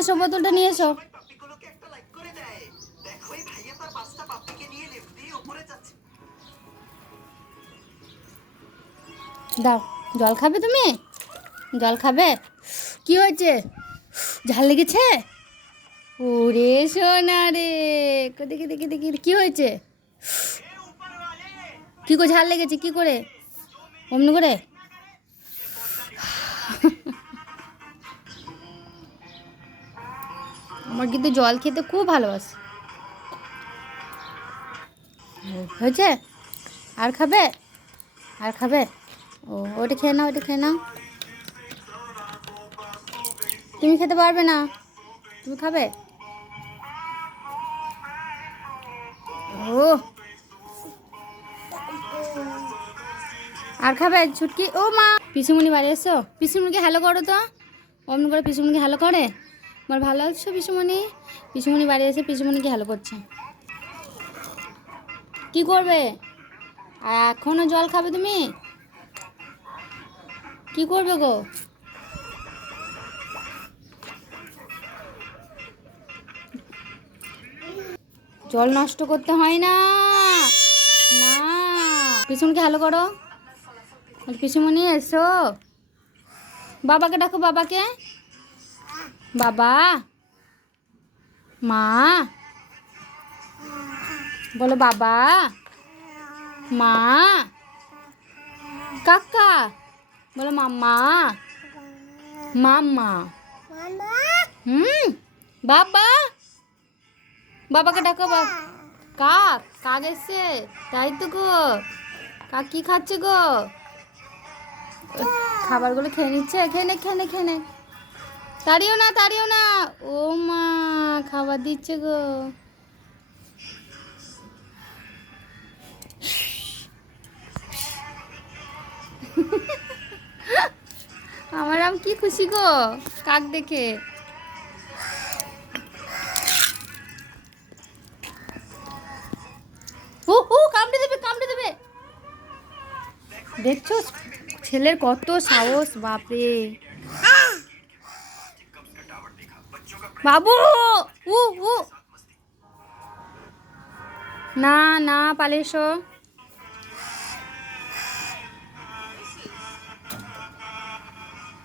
এসো, বোতলটা নিয়ে এসো। দাও, জল খাবে তুমি? জল খাবে? কি হয়েছে? ঝাল লেগেছে? ওরে সোনা রে, দেখি দেখি দেখি কি হয়েছে? কি করে ঝাল লেগেছে? কি করে? অমনি করে? আমার কিন্তু জল খেতে খুব ভালোবাসে। হয়েছে? আর খাবে? আর খাবে? ও, ওটা খেয়ে নাও, ওটা খেয়ে নাও। তুমি খেতে পারবে না? তুমি খাবে? ও, আর খাবে ছুটকি? ও মা, পিসিমণি বাড়ি এসো। পিসিমণিকে হ্যালো করো তো। অমনি করে পিসিমণিকে হ্যালো করে। আমার ভালো আছো পিসিমণি? পিসিমণি বাড়ি এসে পিসিমণিকে হ্যালো করছে। কি করবে? আর এখনো জল খাবে তুমি? কি করবে গো? জল নষ্ট করতে হয় না। না, পিসিমণিকে হ্যালো করো। পিসিমণি এসো। বাবাকে ডাকো, বাবাকে। বাবা, মা বলো, বাবা, মা, কাকা বলো, মাম্মা, মাম্মা। হুম, বাবা, বাবাকে ডাকো। কাক, কাক এসছে, তাই তো গো। কাক কি খাচ্ছে গো? খাবারগুলো খেয়ে নিচ্ছে। খেয়ে নে, খেয়ে নে, খেয়ে নে। তাড়িও না, তাড়িও না। ও মা, খাবার দিচ্ছে গো। আমার আম কি খুশি গো কাক দেখে। ও ও, কামড়ে দেবে, কামড়ে দেবে। দেখছো ছেলের কত সাহস, বাপরে। বাবু, উ উ, না না, পালিয়ে এসো।